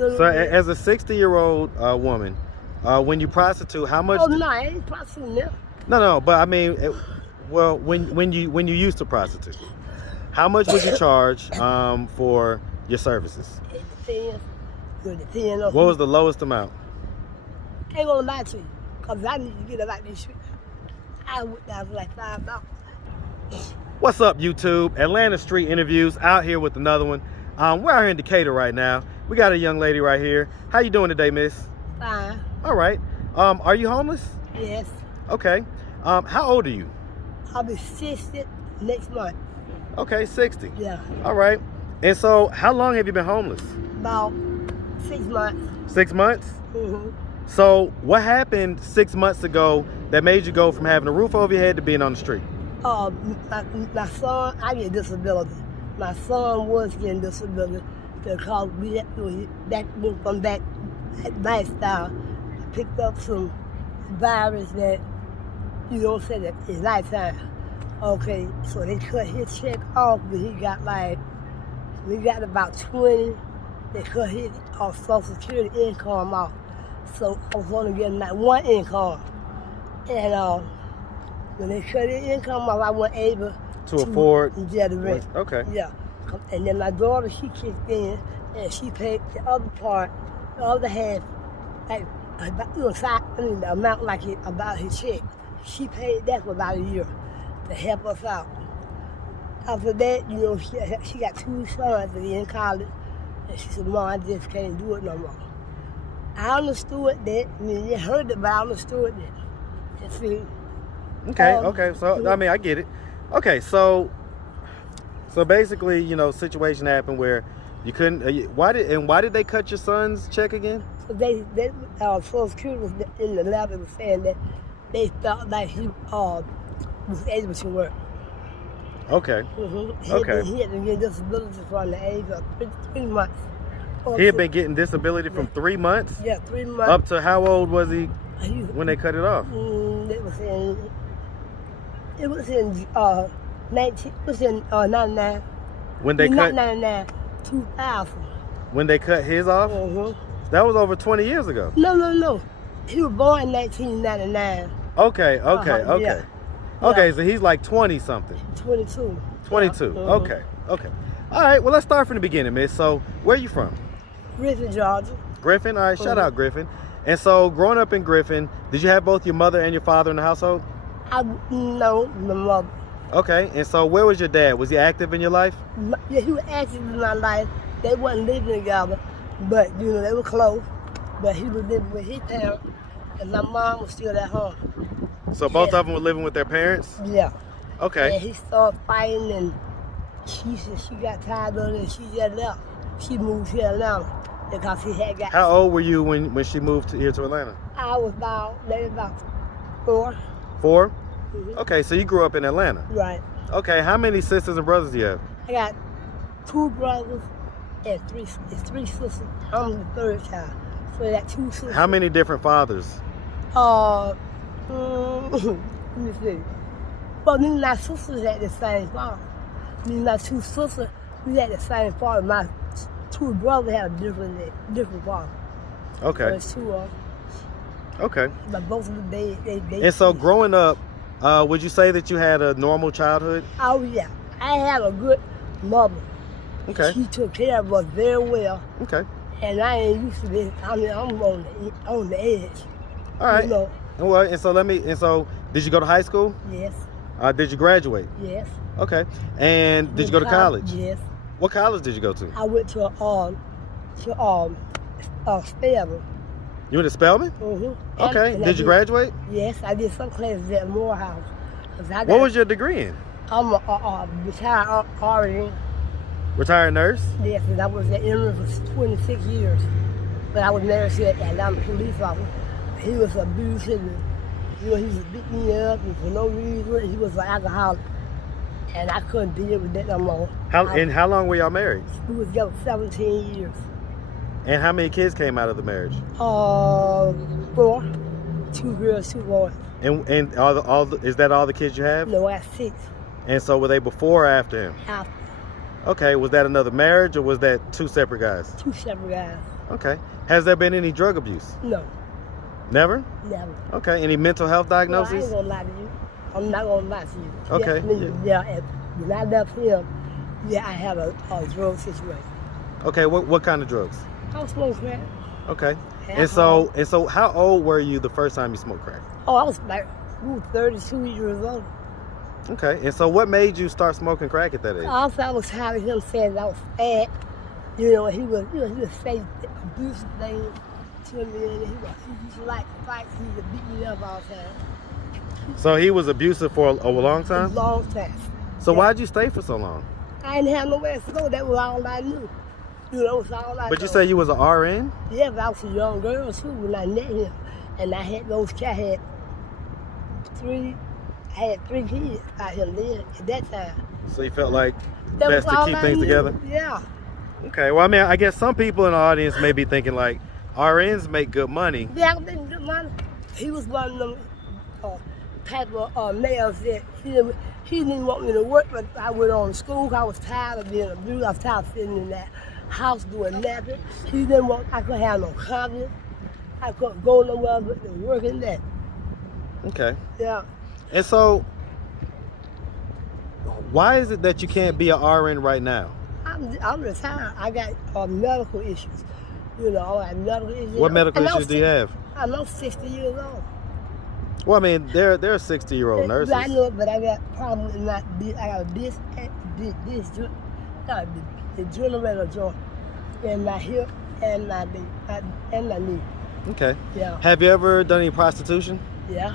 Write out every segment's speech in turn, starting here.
So as a 60-year-old woman, when you prostitute, how much? Oh no, I ain't prostituting now. No, but I mean, well, when you used to prostitute, how much would you charge for your services? It depends. It depends on What was the lowest amount? I ain't gonna lie to you, cause I need to get about this shit. I went down for like $5. What's up, YouTube? Atlanta Street Interviews out here with another one. We're out here in Decatur right now. We got a young lady right here. How you doing today, miss? Fine. All right. Are you homeless? Yes. Okay. How old are you? I'll be 60 next month. Okay, 60. Yeah. All right. And so, how long have you been homeless? About 6 months. 6 months? Mm-hmm. So, what happened 6 months ago that made you go from having a roof over your head to being on the street? My son, I get disability. My son was getting disability because we had to from that lifestyle. I picked up some virus that you don't say that is lifetime. Okay, so they cut his check off, but we got about 20. They cut his Social Security income off. So I was only getting like one income. And when they cut his income off, I wasn't able to afford the rent. Okay. Yeah. And then my daughter, she kicked in and she paid the other part, the other half, like the amount like about his check. She paid that for about a year to help us out. After that, you know, she got 2 sons that are in college, and she said, "Mom, I just can't do it no more." I understood that. I mean, it hurt it, but I understood that. And see. Okay. So I mean, I get it. Okay, so basically, you know, situation happened where you couldn't. Why did they cut your son's check again? So they Social Security was in the lab and was saying that they felt like he was able to work. Okay. Mm-hmm. He had to get disability from the age of 3 months. He had been getting disability from 3 months? Yeah, 3 months. Up to how old was he when they cut it off? It was in 99. When they cut 99, 2000. When they cut his off? Mm-hmm. That was over 20 years ago. No. He was born in 1999. Okay. Yeah. Okay, so he's like 20 something. 22. 22. Yeah. Mm-hmm. Okay. All right, well, let's start from the beginning, miss. So, where are you from? Griffin, Georgia. Griffin? All right, shout out Griffin. And so, growing up in Griffin, did you have both your mother and your father in the household? No, my mother. Okay, and so where was your dad? Was he active in your life? Yeah, he was active in my life. They wasn't living together, but, you know, they were close. But he was living with his parents, and my mom was still at home. So both of them were living with their parents? Yeah. Okay. And he started fighting, and she said she got tired of it, and she just left. She moved to Atlanta because he had got... How old were you when she moved here to Atlanta? I was maybe about 4. 4? Mm-hmm. Okay, so you grew up in Atlanta. Right. Okay, how many sisters and brothers do you have? I got 2 brothers and 3 sisters. I'm the 3rd child. So I got 2 sisters. How many different fathers? Let me see. Well, me and my sisters had the same father. Me and my 2 sisters, we had the same father. My 2 brothers had a different father. Okay. So it's 2 of them. Okay. But both of them, they And so growing up, would you say that you had a normal childhood? Oh, yeah. I had a good mother. Okay. She took care of us very well. Okay. And I ain't used to this. I mean, I'm on the edge. All right. You know? Well, and so did you go to high school? Yes. Did you graduate? Yes. Okay. And did you go to college? Yes. What college did you go to? I went to Spelman. You went to Spelman? Mm-hmm. Okay. Did you graduate? Yes, I did some classes at Morehouse. What was your degree in? I'm a retired RN. Retired nurse? Yes, and I was at Emory for 26 years. But I was married to an Atlanta police officer. He was abusive. You know, he was beating me up and for no reason. He was an alcoholic. And I couldn't deal with that no more. How long were y'all married? We was together 17 years. And how many kids came out of the marriage? 4. 2 girls, 2 boys. And is that all the kids you have? No, I had 6. And so were they before or after him? After. Okay, was that another marriage or was that 2 separate guys? 2 separate guys. Okay. Has there been any drug abuse? No, Never? never. Okay. Any mental health Well, I diagnoses? ain't gonna lie to you. I'm not gonna lie to you. Okay. And when I left him, I had a drug situation. Okay. What kind of drugs? I was smoking crack. Okay. Alcohol. And so how old were you the first time you smoked crack? Oh, I was like 32 years old. Okay. And so what made you start smoking crack at that age? Also, I was tired of him saying that I was fat. You know, he would say abusive things to me, and he used to like fights. He would beat me up all the time. So he was abusive for a long A time? long time. So why'd you stay for so long? I didn't have nowhere to go. That was all I knew. You know, it was all I But you know. say you was an RN? Yeah, but I was a young girl too when I met him, and I had three kids out him then at that time. So you felt like That best was to all keep I things knew. together? Yeah. Okay, well, I mean, I guess some people in the audience may be thinking like, RNs make good money. Yeah, I didn't get money. He was one of them type of males that he didn't want me to work, but I went on to school. I was tired of being abused. I was tired of sitting in that house doing nothing. He didn't want, I couldn't have no confidence. I couldn't go nowhere but to work in that. Okay. Yeah. And so, why is it that you can't be an RN right now? I'm retired. I got medical issues. You know, I have medical issues. What medical issues do you have? I'm 60 years old. Well, I mean, there are 60-year-old nurses. I know it, but I got problems in my, I got the generator joint in my hip and my knee. Okay. Yeah. Have you ever done any prostitution? Yeah.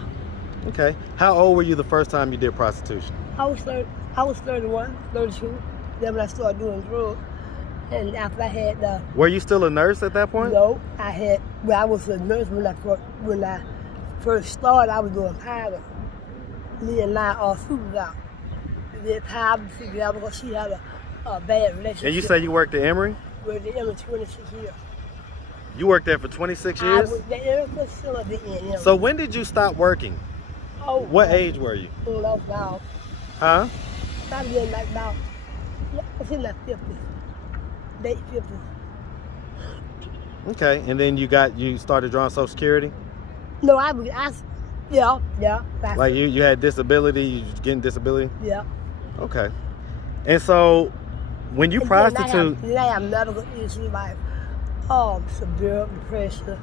Okay. How old were you the first time you did prostitution? I was 31, 32. Then when I started doing drugs, and after I had Were you still a nurse at that point? no, I was a nurse when I first started. I was doing powder. Me and my supervisor, we did powder together because she had a bad relationship. And you say you worked at Emory? With the Emory 26 years. You worked there for 26 years? I was the Emory facility in Emory. So when did you stop working? What age were you? About, Huh? I was in like about, I was in the 50s, late 50s. Okay, and then you started drawing Social Security? No, yeah. Like you had disability, you was getting disability? Yeah. Okay. And so when you prostitute, Then I have medical issues like severe depression,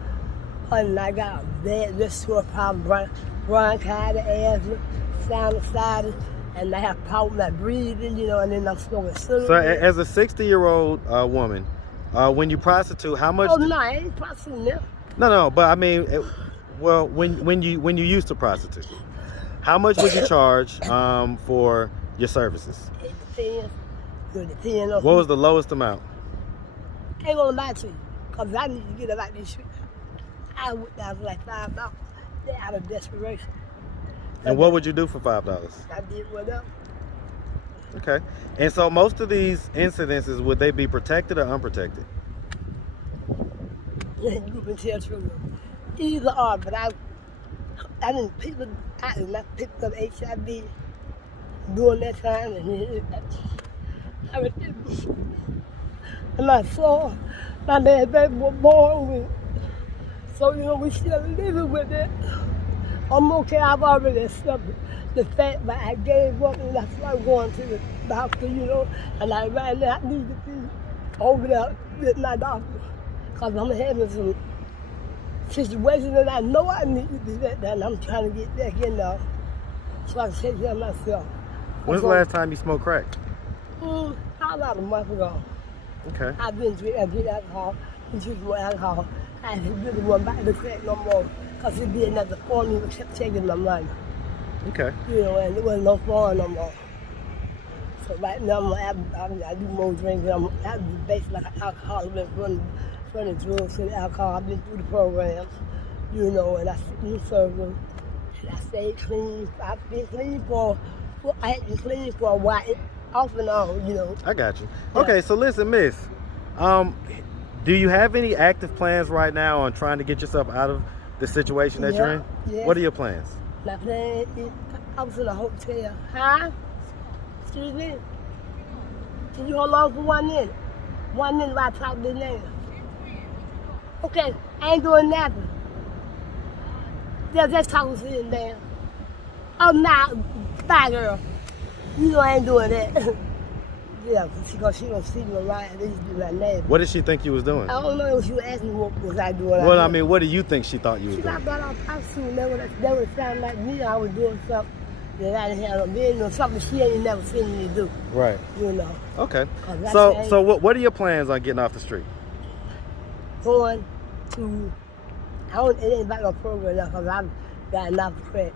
and I got a bad respiratory problem, bronchitis, asthma, sinusitis, and I have problems like breathing, you know, and then I'm smoking cigarettes. so as a 60-year-old woman, when you prostitute, how much? Oh no, I ain't prostituting now. No, but I mean, well, when you used to prostitute, how much would you charge for your services? It depends. What was the lowest amount? I ain't gonna lie to you, because I need to get about this shit. I went down to like $5 out of desperation. And what would you do for $5? I did whatever. Okay. And so most of these incidences, would they be protected or unprotected? You can tell the truth. Either or, but I didn't pick up HIV during that time, and I saw my last baby was born with. So, you know, we still living with it. I'm okay, I've already accepted the fact, but I gave up and that's why I'm going to the doctor, you know, and right now I need to be over there with my doctor, because I'm having some situations that I know I need to be back there, and I'm trying to get back in there so I can take care of myself. When's the last time you smoked crack? About a month ago. Okay. I've been drinking alcohol, more alcohol. I really wasn't back to crack no more, because it didn't have the fun, it kept taking my money. Okay. You know, and it wasn't no fun no more. So right now I do more drinking. I'm basically like an alcoholic. I've been running drugs and alcohol. I've been through the programs, you know, and I sit in the circle, and I stay clean. I've been clean I had been clean for a while, off and on, you know. I got you. Yeah. Okay, so listen, miss. Do you have any active plans right now on trying to get yourself out of the situation that you're in? Yeah. What are your plans? My plan is, I was in a hotel. Huh? Excuse me? Can you hold on for 1 minute? 1 minute while I talk to this man. Okay, I ain't doing nothing. Just talking sitting there. Oh, nah, bye, girl. You know I ain't doing that. Yeah, because she don't see me around. They used to be my neighbor. What did she think you was doing? I don't know if she was asking me what was I doing. Well, I mean, what do you think she thought you was She doing? got brought off prostitute. That would sound like me. I was doing something that I didn't have no business, something she ain't never seen me do. Right. You know. Okay. So what are your plans on getting off the street? Going to, it ain't about no program now because I've got enough credit.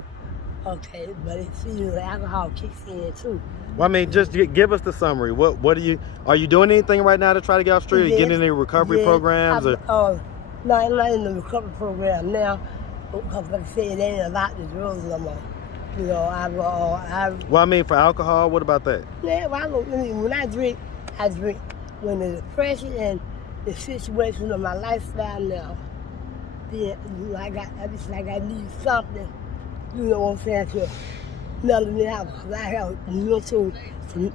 Okay, but it seems like alcohol kicks in too. Well, I mean, just give us the summary. What are you doing anything right now to try to get off the street? Are you getting any recovery programs? No, I'm not in the recovery program now because like I said, it ain't about the drugs no more. You know, Well, I mean, for alcohol, what about that? Yeah, well, when I drink, I drink. When the depression and the situation of my lifestyle now, then I just like I need something. You know what I'm saying? To mellow me out. I have mental,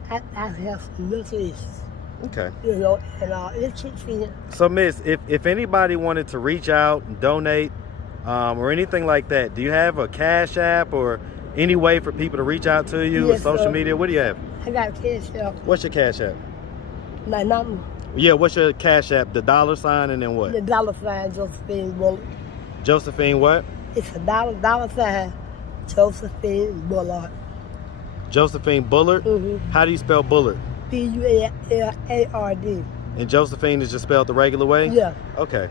I have some mental issues. Okay. You know, and it kicks in. So, Miss, if anybody wanted to reach out and donate or anything like that, do you have a Cash App or any way for people to reach out to you? Yes, or social sir. media? What do you have? I got a Cash App. What's your Cash App? My number. Yeah, what's your Cash App? The $sign and then what? The $sign Josephine Bullard. Josephine what? It's a $sign Josephine Bullard. Josephine Bullard? Mm-hmm. How do you spell Bullard? Bullard. And Josephine is just spelled the regular way? Yeah. Okay.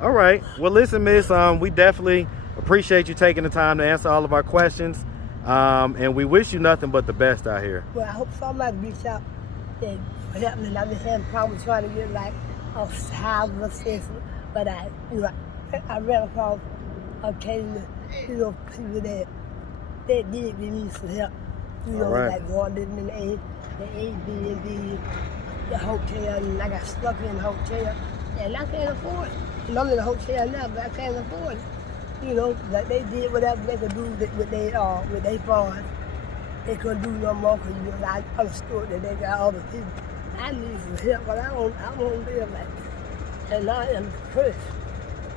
All right. Well, listen, Miss, we definitely appreciate you taking the time to answer all of our questions. And we wish you nothing but the best out here. Well, I hope somebody reach out and help me. I've been having problems trying to get like a homelessness, but I ran across occasionally, people that did give me some help. You know, right. Like going in the Airbnb, the hotel, and I got stuck in the hotel, and I can't afford it. And I'm in the hotel now, but I can't afford it. You know, like they did whatever they could do with their funds. They couldn't do no more because I understood that they got other people. I need some help, but I won't live like that. And I am depressed.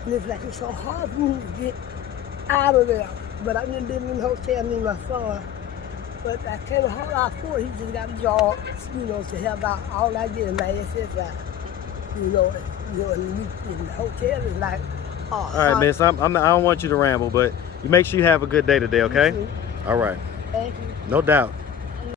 And it's like it's so hard for me to get out of there. But I've been living in the hotel, me and my son. But I can't afford it. He just got a job, you know, to help out. All I get is my SSI. You know, in the hotel is like, all right, Miss, I don't want you to ramble, but you make sure you have a good day today, okay? You too. All right. Thank you. No doubt.